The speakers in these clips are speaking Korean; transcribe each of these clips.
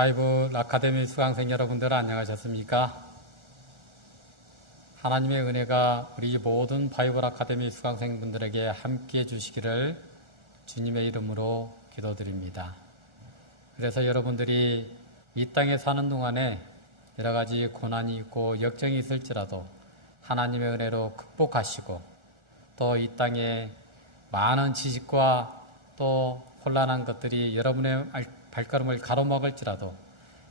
바이블 아카데미 수강생 여러분들 안녕하셨습니까? 하나님의 은혜가 우리 모든 바이블 아카데미 수강생분들에게 함께해 주시기를 주님의 이름으로 기도드립니다. 그래서 여러분들이 이 땅에 사는 동안에 여러 가지 고난이 있고 역정이 있을지라도 하나님의 은혜로 극복하시고 또 이 땅에 많은 지식과 또 혼란한 것들이 여러분의 발걸음을 가로막을지라도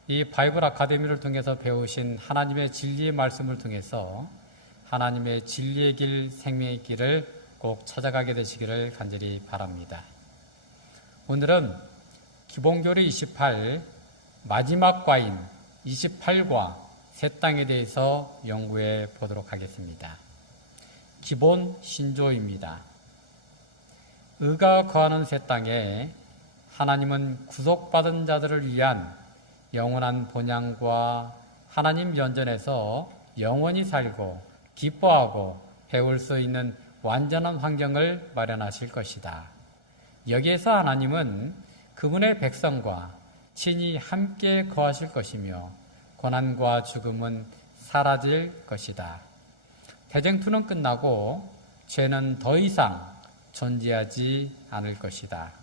이 바이블 아카데미를 통해서 배우신 하나님의 진리의 말씀을 통해서 하나님의 진리의 길, 생명의 길을 꼭 찾아가게 되시기를 간절히 바랍니다. 오늘은 기본교리 28 마지막 과인 28과 새 땅에 대해서 연구해 보도록 하겠습니다. 기본 신조입니다. 의가 거하는 새 땅에 하나님은 구속받은 자들을 위한 영원한 본향과 하나님 면전에서 영원히 살고 기뻐하고 배울 수 있는 완전한 환경을 마련하실 것이다. 여기에서 하나님은 그분의 백성과 친히 함께 거하실 것이며 고난과 죽음은 사라질 것이다. 대쟁투는 끝나고 죄는 더 이상 존재하지 않을 것이다.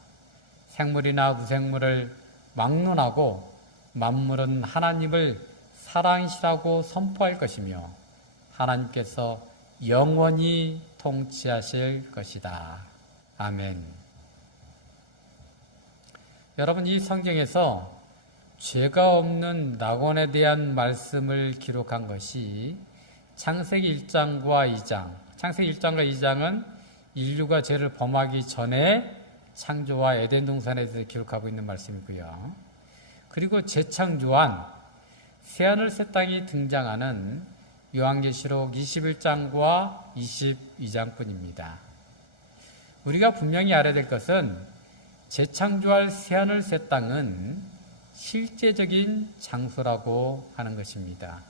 생물이나 무생물을 막론하고 만물은 하나님을 사랑이시라고 선포할 것이며 하나님께서 영원히 통치하실 것이다. 아멘. 여러분, 이 성경에서 죄가 없는 낙원에 대한 말씀을 기록한 것이 창세기 1장과 2장, 창세기 1장과 2장은 인류가 죄를 범하기 전에 창조와 에덴 동산에서 기록하고 있는 말씀이고요. 그리고 재창조한 새하늘 새 땅이 등장하는 요한계시록 21장과 22장뿐입니다. 우리가 분명히 알아야 될 것은 재창조할 새하늘 새 땅은 실제적인 장소라고 하는 것입니다.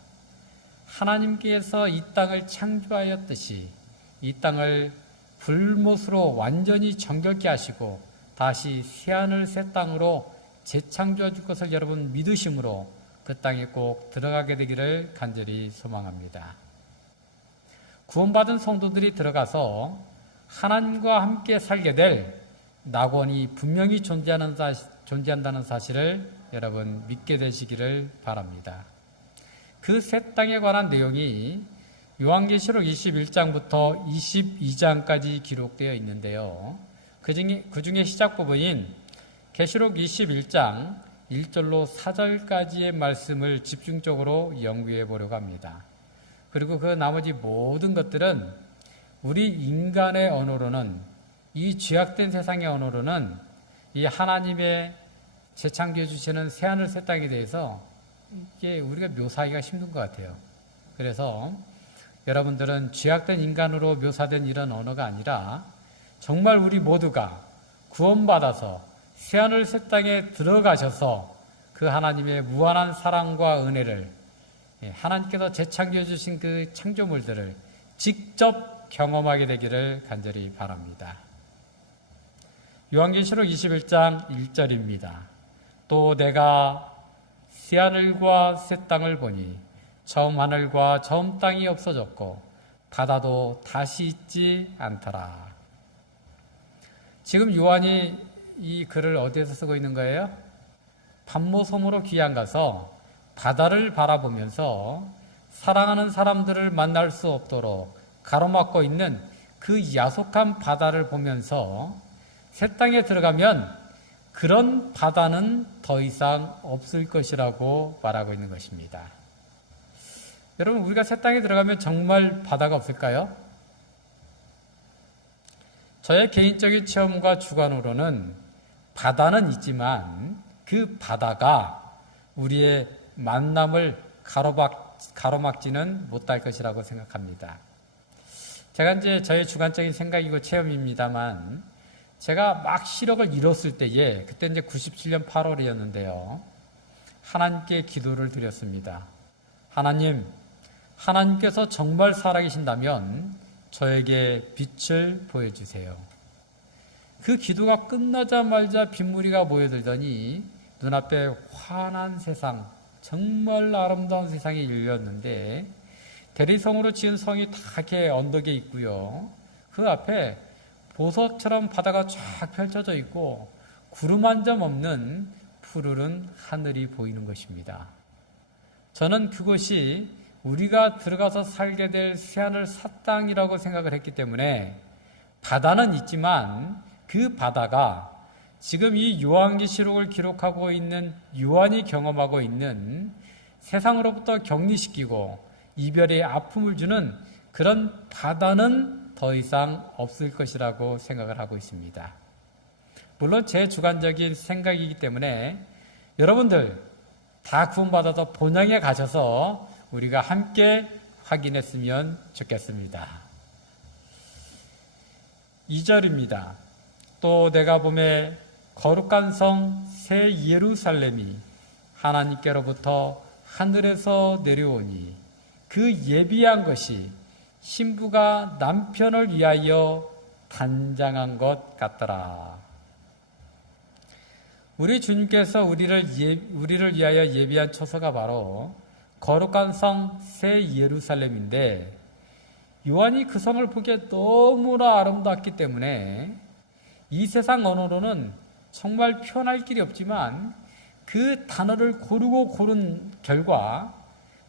하나님께서 이 땅을 창조하였듯이 이 땅을 불못으로 완전히 정결케 하시고 다시 새하늘 새 땅으로 재창조해 줄 것을 여러분 믿으심으로 그 땅에 꼭 들어가게 되기를 간절히 소망합니다. 구원받은 성도들이 들어가서 하나님과 함께 살게 될 낙원이 분명히 존재한다는 사실을 여러분 믿게 되시기를 바랍니다. 그 새 땅에 관한 내용이 요한계시록 21장부터 22장까지 기록되어 있는데요. 그 중에 시작 부분인 계시록 21장 1절로 4절까지의 말씀을 집중적으로 연구해 보려고 합니다. 그리고 그 나머지 모든 것들은 우리 인간의 언어로는, 이 죄악된 세상의 언어로는 이 하나님의 재창조해 주시는 새하늘 새 땅에 대해서 이게 우리가 묘사하기가 힘든 것 같아요. 그래서 여러분들은 죄악된 인간으로 묘사된 이런 언어가 아니라 정말 우리 모두가 구원받아서 새하늘 새 땅에 들어가셔서 그 하나님의 무한한 사랑과 은혜를, 하나님께서 재창조해 주신 그 창조물들을 직접 경험하게 되기를 간절히 바랍니다. 요한계시록 21장 1절입니다. 또 내가 새하늘과 새 땅을 보니 처음 하늘과 처음 땅이 없어졌고 바다도 다시 있지 않더라. 지금 요한이 이 글을 어디에서 쓰고 있는 거예요? pat모섬으로 귀양 가서 바다를 바라보면서 사랑하는 사람들을 만날 수 없도록 가로막고 있는 그 야속한 바다를 보면서 새 땅에 들어가면 그런 바다는 더 이상 없을 것이라고 말하고 있는 것입니다. 여러분, 우리가 새 땅에 들어가면 정말 바다가 없을까요? 저의 개인적인 체험과 주관으로는 바다는 있지만 그 바다가 우리의 만남을 가로막지는 못할 것이라고 생각합니다. 제가 이제 저의 주관적인 생각이고 체험입니다만 제가 막 시력을 잃었을 때에, 그때 이제 97년 8월이었는데요. 하나님께 기도를 드렸습니다. 하나님께서 정말 살아계신다면 저에게 빛을 보여주세요. 그 기도가 끝나자마자 빗무리가 모여들더니 눈앞에 환한 세상, 정말 아름다운 세상이 열렸는데 대리석으로 지은 성이 다 이렇게 언덕에 있고요. 그 앞에 보석처럼 바다가 쫙 펼쳐져 있고 구름 한 점 없는 푸르른 하늘이 보이는 것입니다. 저는 그곳이 우리가 들어가서 살게 될 새하늘 새 땅이라고 생각을 했기 때문에 바다는 있지만 그 바다가 지금 이 요한계시록을 기록하고 있는 요한이 경험하고 있는 세상으로부터 격리시키고 이별의 아픔을 주는 그런 바다는 더 이상 없을 것이라고 생각을 하고 있습니다. 물론 제 주관적인 생각이기 때문에 여러분들 다 구원받아서 본향에 가셔서 우리가 함께 확인했으면 좋겠습니다. 2절입니다. 또 내가 보매 거룩한 성 새 예루살렘이 하나님께로부터 하늘에서 내려오니 그 예비한 것이 신부가 남편을 위하여 단장한 것 같더라. 우리 주님께서 우리를 위하여 예비한 처소가 바로 거룩한 성 새 예루살렘인데 요한이 그 성을 보기에 너무나 아름답기 때문에 이 세상 언어로는 정말 표현할 길이 없지만 그 단어를 고르고 고른 결과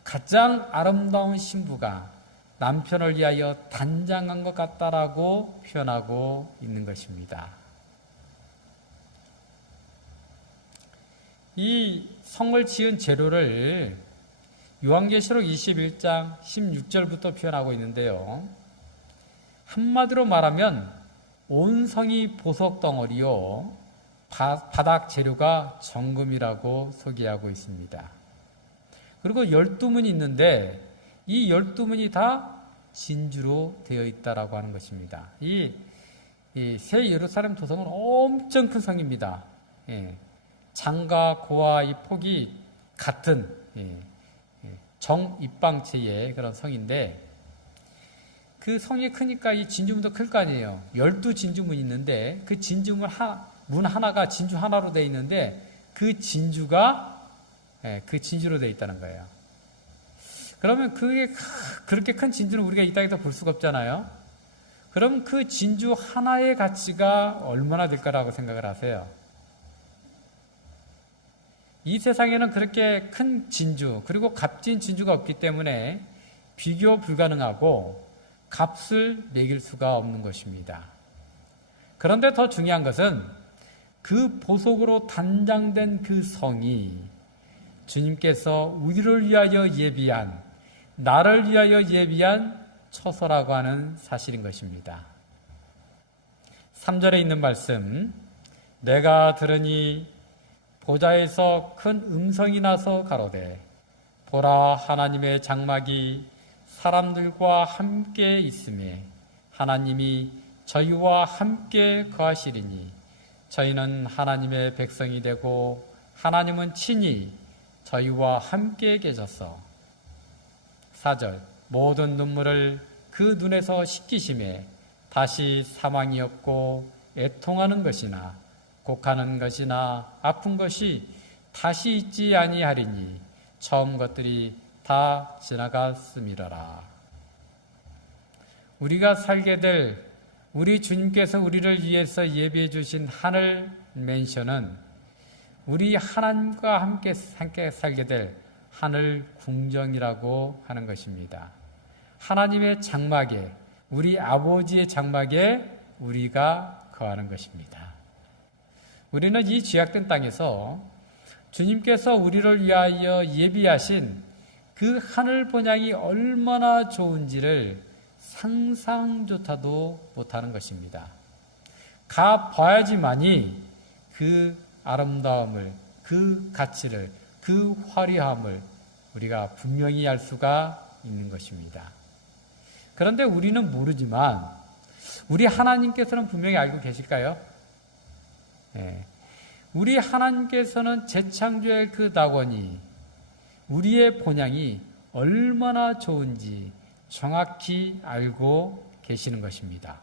가장 아름다운 신부가 남편을 위하여 단장한 것 같다라고 표현하고 있는 것입니다. 이 성을 지은 재료를 요한계시록 21장 16절부터 표현하고 있는데요. 한마디로 말하면 온 성이 보석 덩어리요 바닥 재료가 정금이라고 소개하고 있습니다. 그리고 12문이 있는데 이 12문이 다 진주로 되어 있다라고 하는 것입니다. 이 새 예루살렘 도성은 엄청 큰 성입니다. 장과 고와 이 폭이 같은 정입방체의 그런 성인데 그 성이 크니까 이 진주문도 클 거 아니에요. 12진주문이 있는데 그 진주문 문 하나가 진주 하나로 되어 있는데 그 진주가 그 진주로 되어 있다는 거예요. 그러면 그게 그렇게 큰 진주는 우리가 이 땅에서 볼 수가 없잖아요. 그럼 그 진주 하나의 가치가 얼마나 될까라고 생각을 하세요? 이 세상에는 그렇게 큰 진주 그리고 값진 진주가 없기 때문에 비교 불가능하고 값을 매길 수가 없는 것입니다. 그런데 더 중요한 것은 그 보석으로 단장된 그 성이 주님께서 우리를 위하여 예비한 나를 위하여 예비한 처소라고 하는 사실인 것입니다. 3절에 있는 말씀 내가 들으니 보좌에서 큰 음성이 나서 가로되 보라 하나님의 장막이 사람들과 함께 있음에 하나님이 저희와 함께 거하시리니 저희는 하나님의 백성이 되고 하나님은 친히 저희와 함께 계셔서 4절 모든 눈물을 그 눈에서 씻기심에 다시 사망이 없고 애통하는 것이나 곡하는 것이나 아픈 것이 다시 있지 아니하리니 처음 것들이 다 지나갔음이러라. 우리가 살게 될 우리 주님께서 우리를 위해서 예비해 주신 하늘 맨션은 우리 하나님과 함께 살게 될 하늘 궁정이라고 하는 것입니다. 하나님의 장막에 우리 아버지의 장막에 우리가 거하는 것입니다. 우리는 이 죄악된 땅에서 주님께서 우리를 위하여 예비하신 그 하늘 본향이 얼마나 좋은지를 상상조차도 못하는 것입니다. 가봐야지만이 그 아름다움을, 그 가치를, 그 화려함을 우리가 분명히 알 수가 있는 것입니다. 그런데 우리는 모르지만 우리 하나님께서는 분명히 알고 계실까요? 우리 하나님께서는 재창조의 그 낙원이 우리의 본향이 얼마나 좋은지 정확히 알고 계시는 것입니다.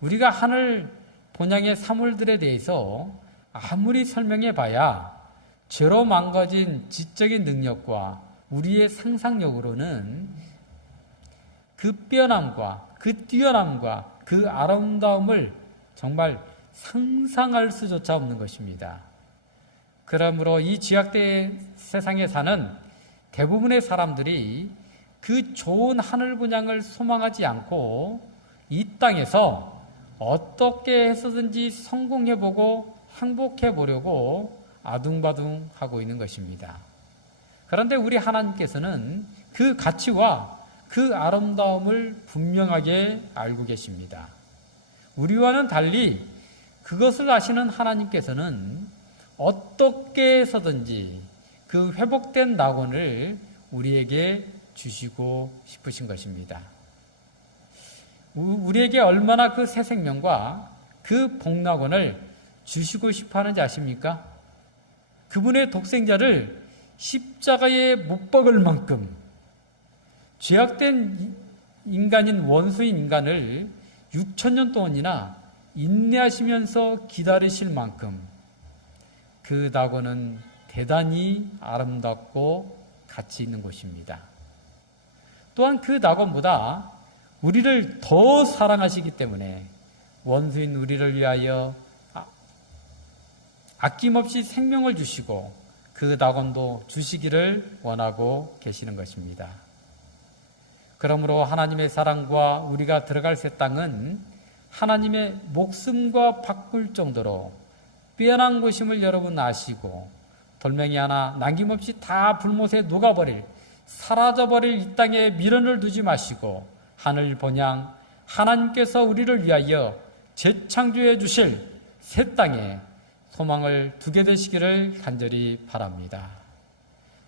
우리가 하늘 본향의 사물들에 대해서 아무리 설명해 봐야 죄로 망가진 지적인 능력과 우리의 상상력으로는 그 빼어남과 그 뛰어남과 그 아름다움을 정말 상상할 수조차 없는 것입니다. 그러므로 이 죄악된 세상에 사는 대부분의 사람들이 그 좋은 하늘 분양을 소망하지 않고 이 땅에서 어떻게 해서든지 성공해보고 행복해보려고 아둥바둥하고 있는 것입니다. 그런데 우리 하나님께서는 그 가치와 그 아름다움을 분명하게 알고 계십니다. 우리와는 달리 그것을 아시는 하나님께서는 어떻게 해서든지 그 회복된 낙원을 우리에게 주시고 싶으신 것입니다. 우리에게 얼마나 그 새 생명과 그 복낙원을 주시고 싶어 하는지 아십니까? 그분의 독생자를 십자가에 못 박을 만큼 죄악된 인간인 원수인 인간을 6,000년 동안이나 인내하시면서 기다리실 만큼 그 낙원은 대단히 아름답고 가치 있는 곳입니다. 또한 그 낙원보다 우리를 더 사랑하시기 때문에 원수인 우리를 위하여 아낌없이 생명을 주시고 그 낙원도 주시기를 원하고 계시는 것입니다. 그러므로 하나님의 사랑과 우리가 들어갈 새 땅은 하나님의 목숨과 바꿀 정도로 빼어난 곳임을 여러분 아시고 돌멩이 하나 남김없이 다 불못에 녹아버릴 사라져버릴 이 땅에 미련을 두지 마시고 하늘 번양 하나님께서 우리를 위하여 재창조해 주실 새 땅에 소망을 두게 되시기를 간절히 바랍니다.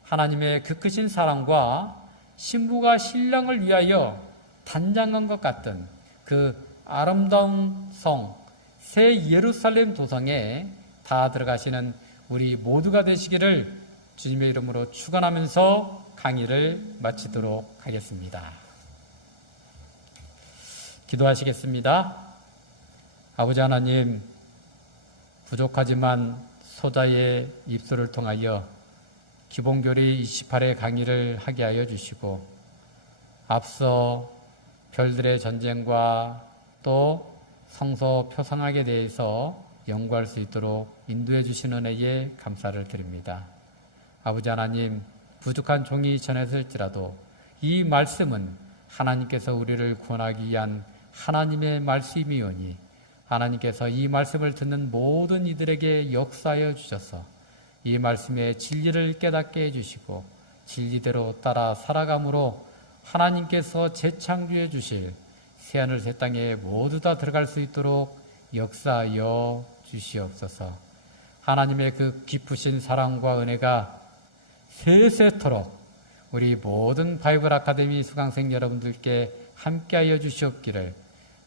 하나님의 그 크신 사랑과 신부가 신랑을 위하여 단장한 것 같은 그 아름다운 성, 새 예루살렘 도성에 다 들어가시는 우리 모두가 되시기를 주님의 이름으로 축원하면서 강의를 마치도록 하겠습니다. 기도하시겠습니다. 아버지 하나님, 부족하지만 소자의 입술을 통하여 기본교리 28회 강의를 하게 하여 주시고 앞서 별들의 전쟁과 또 성서 표상학에 대해서 연구할 수 있도록 인도해 주시는 은혜에 감사를 드립니다. 아버지 하나님, 부족한 종이 전했을지라도 이 말씀은 하나님께서 우리를 구원하기 위한 하나님의 말씀이오니 하나님께서 이 말씀을 듣는 모든 이들에게 역사하여 주셔서 이 말씀의 진리를 깨닫게 해주시고 진리대로 따라 살아감으로 하나님께서 재창조해 주실 새하늘 새 땅에 모두 다 들어갈 수 있도록 역사하여 주시옵소서. 하나님의 그 깊으신 사랑과 은혜가 세세토록 우리 모든 바이블 아카데미 수강생 여러분들께 함께하여 주시옵기를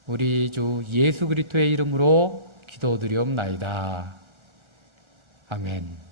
우리 주 예수 그리스도의 이름으로 기도드리옵나이다. 아멘.